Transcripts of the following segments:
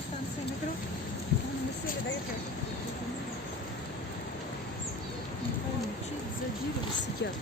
Станція метро. Веселі даєте. Чуть за деревом сидят.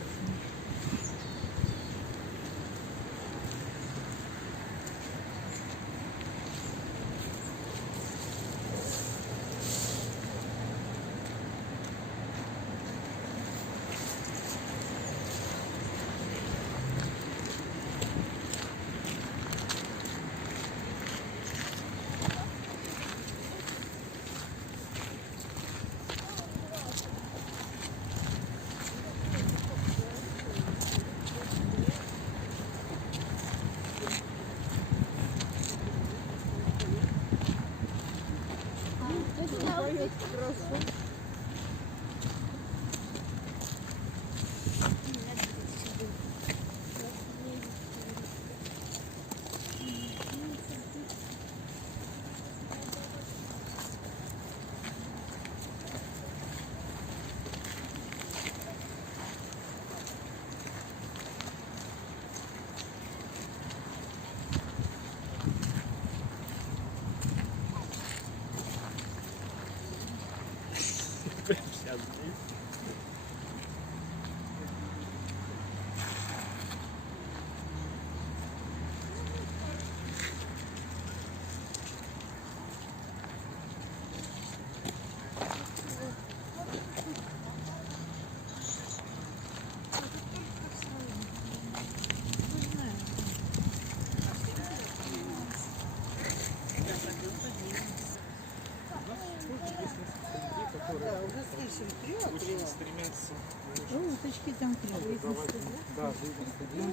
Очень стремятся. Уточки там клевые. Да, видно стадион.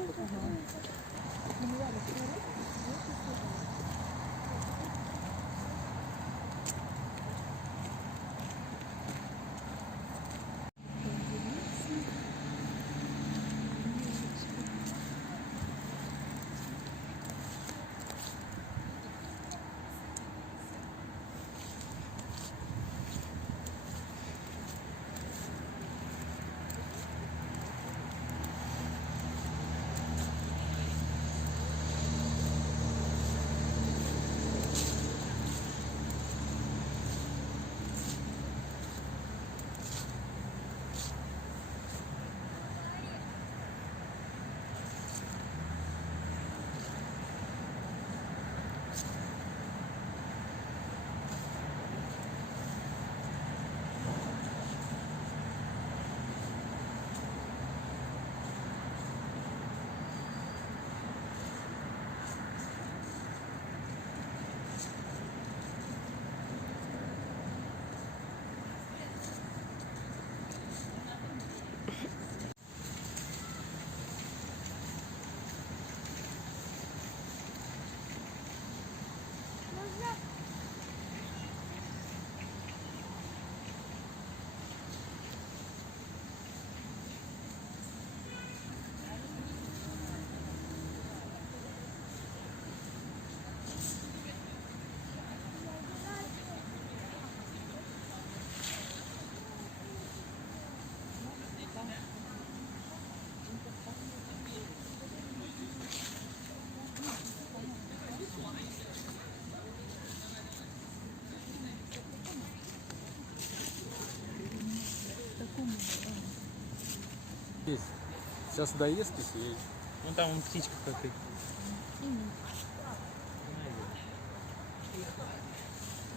Сейчас доест и съесть. Ну там вон птичка какая.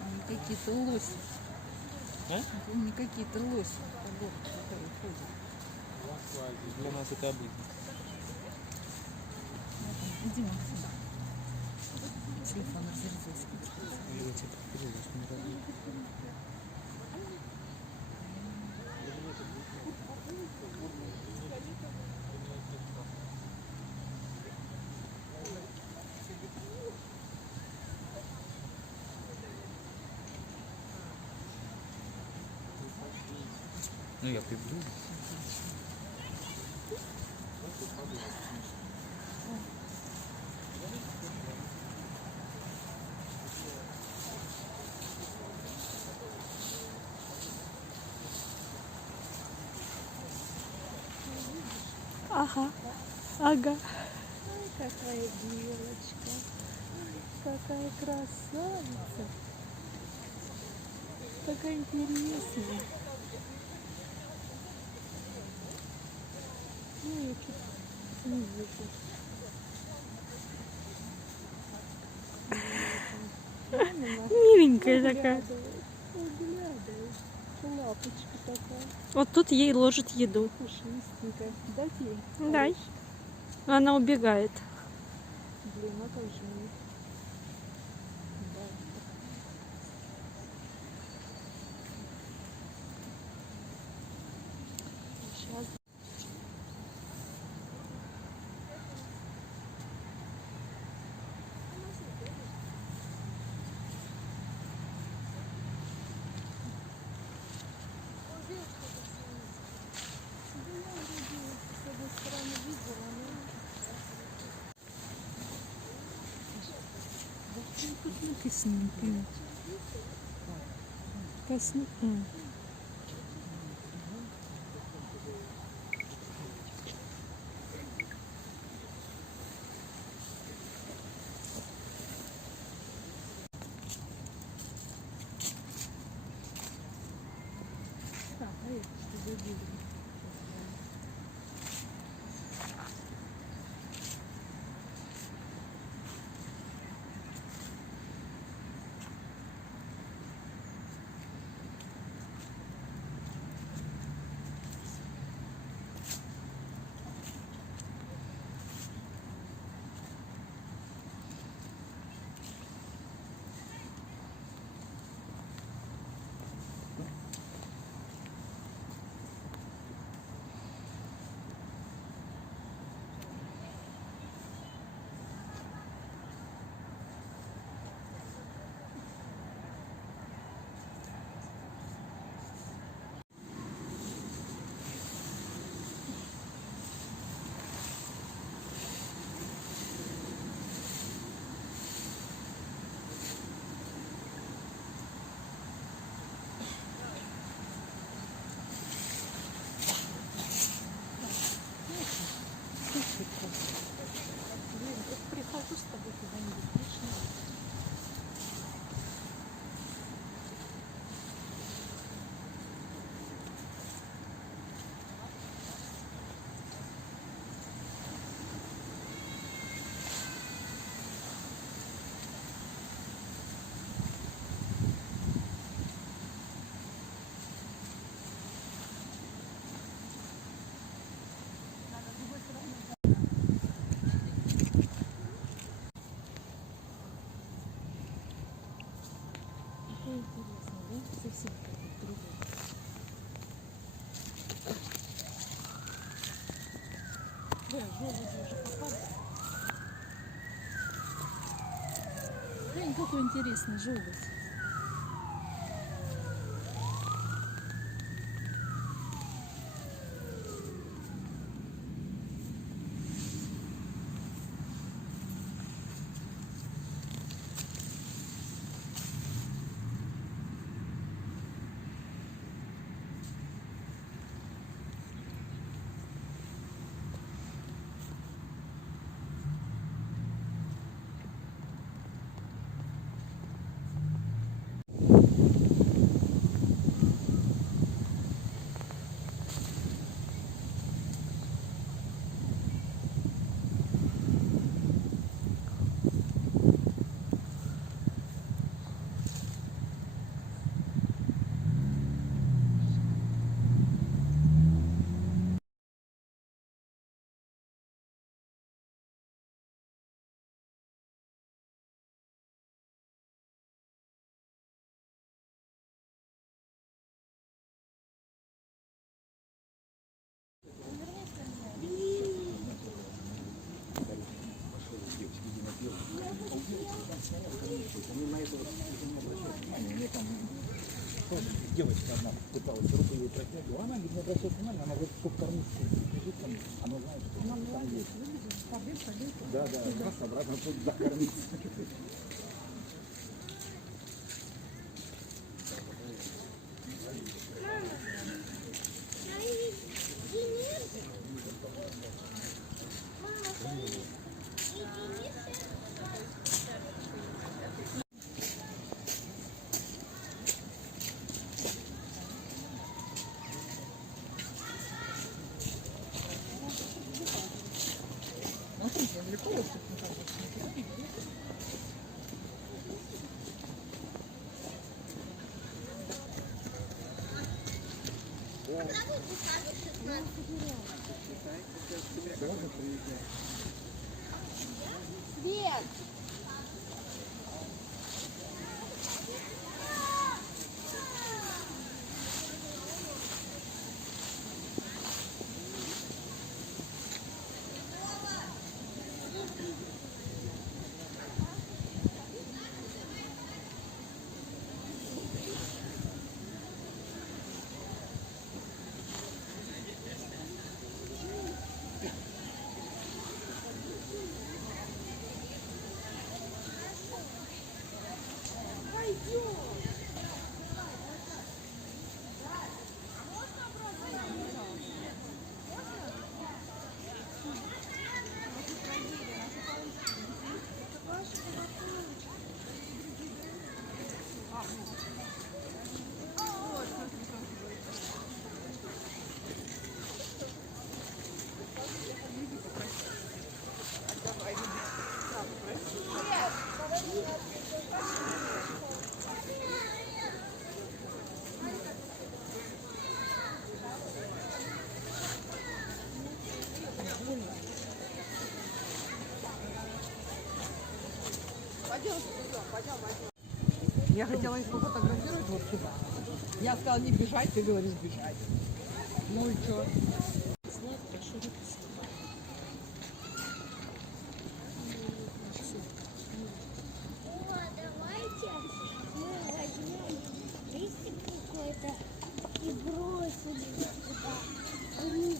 Они какие-то лоси. А? Они какие-то лоси. Погодка такая ходит. Для нас это обидно. Иди, Максим. Телефон разрядился. Я тебе покажу, что не радует. Ну я приближу. Ага. Ага. Ай, какая девочка. Ай, какая красавица. Какая интересная. Ну, я что-то не вижу. Миленькая такая. Оглядывай. Лапочка такая. Вот тут ей ложат еду. Пушистенькая. Дать ей? Дай. Она убегает. Блин, а как же мне? Да. Сейчас. Тут написано, блин. Так, а это что за дерево? Блин, вот прихожу с тобой куда-нибудь, вечно. Какое интересно, да? Совсем как-то другое. Да, желуди уже попали. Глянь, какой интересный желудь. Девочка одна пыталась руку ее протягивать, а она не обращает внимания, она вот по кормушку бежит там, она знает, что там есть. Да, раз обратно тут закормиться. Свет! Я хотела их пофотографировать вот сюда. Я сказала не бежать, ты говоришь бежать. Ну и что? Давайте мы возьмем листик какой-то и бросим его туда вниз.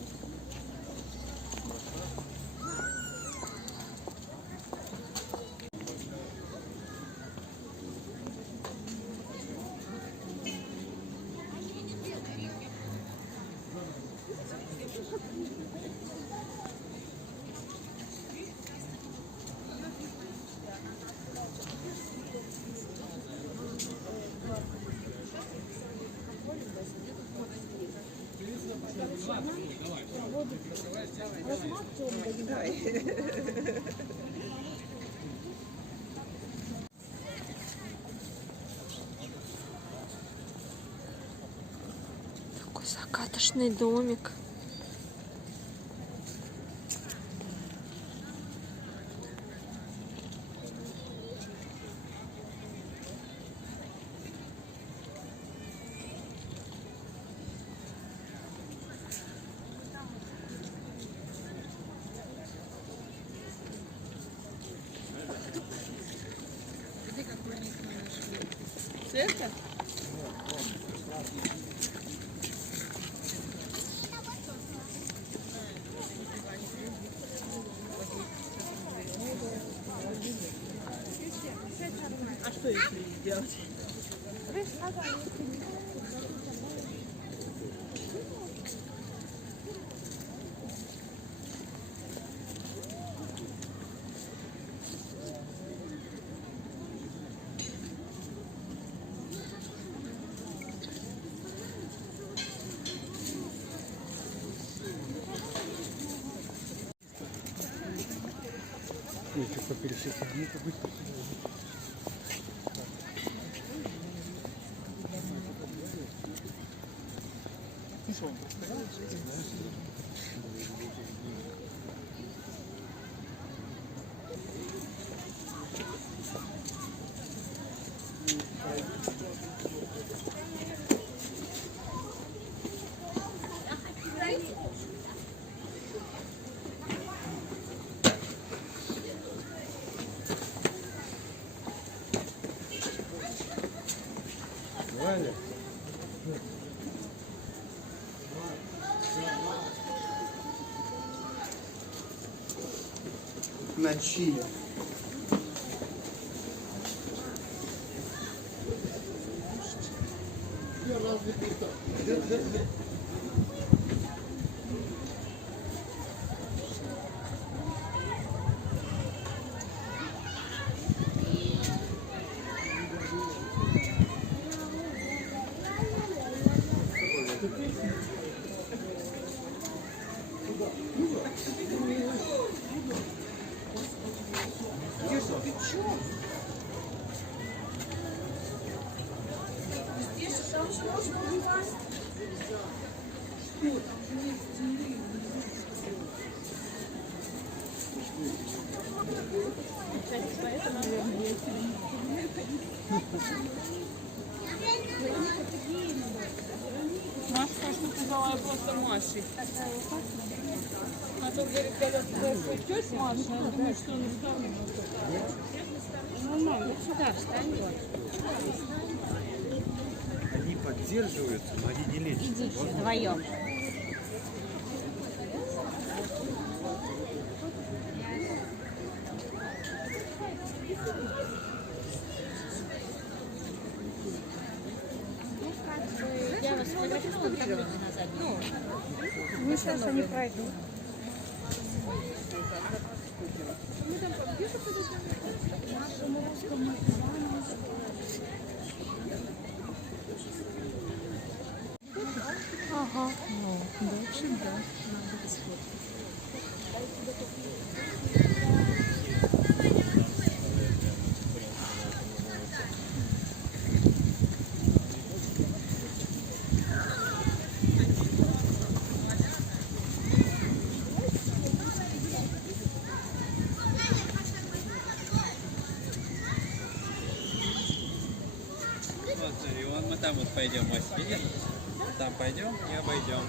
Такой закаточный домик. Света? А что если сделать? Что-то пересекание, это быстро. на чили. Машка, что ты взяла, я просто Машей. А то, говорит, когда ты тетя Маша, я думаю, что он вставлен. Ну, мам, вот сюда встань, вот. Они поддерживаются, но они не лечат. Идите вдвоем. Я вас сфотографировала, как люди на заднем. Ну, сейчас они пройдут. Ага. Вот, смотри, вон мы там вот пойдем, Мась, видишь? Там пойдем и обойдем.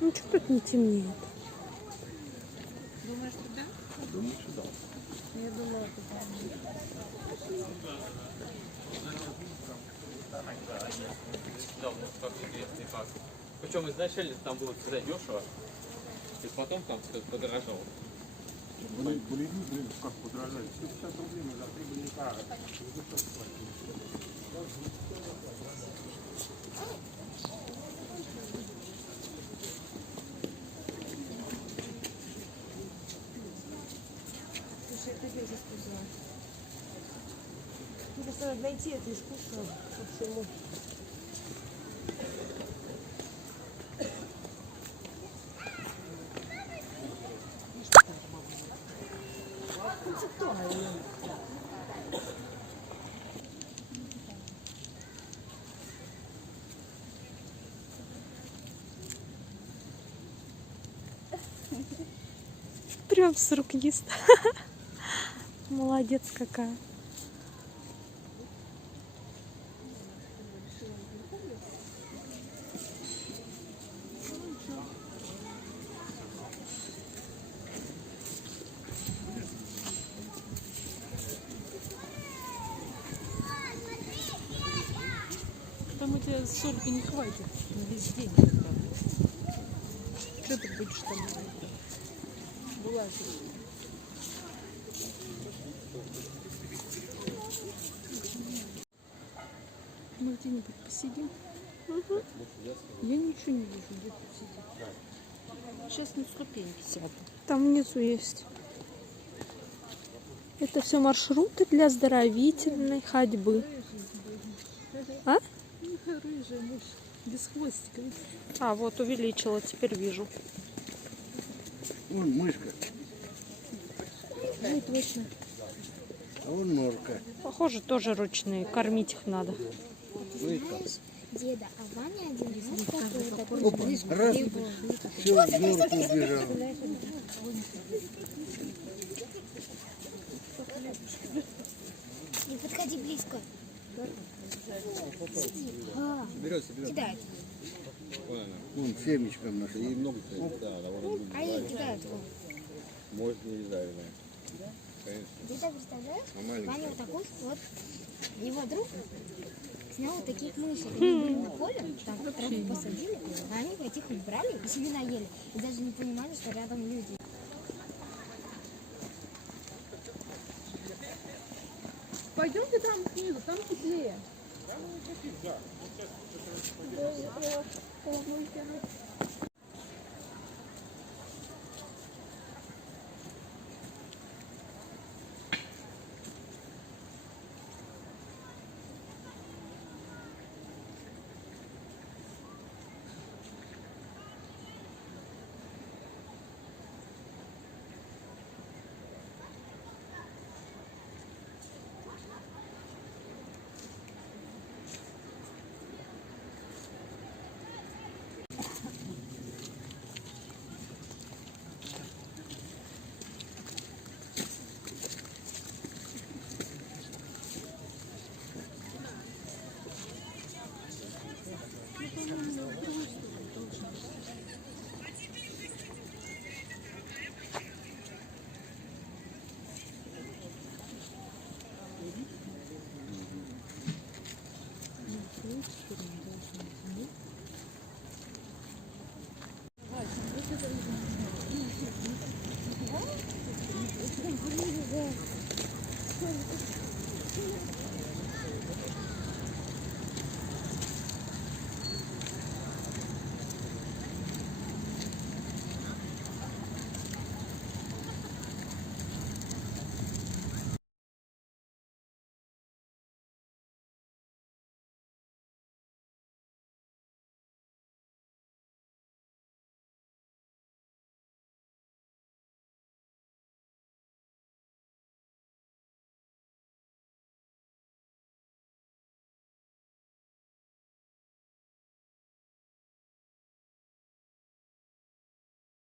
Ну что тут не темнеет? Думаешь, туда? Думаю, сюда. Я думала, Да, вот как известный факт. Причем изначально там было всегда дешево, и потом там все подорожало. Были, как подражали. 150 рублей мы за прибыль не кара. слушай, это здесь искусство. Ну, просто надо найти это искусство по всему. Прям с рук ест. Молодец какая. Там у тебя сорги не хватит на весь день. Что ты будешь там вылазить? Мы где-нибудь посидим? Я ничего не вижу, где тут сидеть. Сейчас на ступеньки сяду. Там внизу есть. Это все маршруты для оздоровительной ходьбы. А? Рыжая мышь. Без хвостика. А, вот увеличила, теперь вижу. Вон мышка, Ну, точно. а вон норка. Похоже, тоже ручные. Кормить их надо. Знаешь, деда, а Ваня один раз такой Опа, раз, все, в норку убежал. Не подходи близко. Сиди. Берется, Кидает. Вон семечком наши. И много стоит, да, довольно А ей кидает. может не вязали, Деда, представляешь? маленький. Ваня вот такой, вот его друг снял вот таких мышек. Они были на поле, там траву посадили, а они этих убрали и семена ели. И даже не понимали, что рядом люди. Пойдемте там снизу, там теплее. Ой,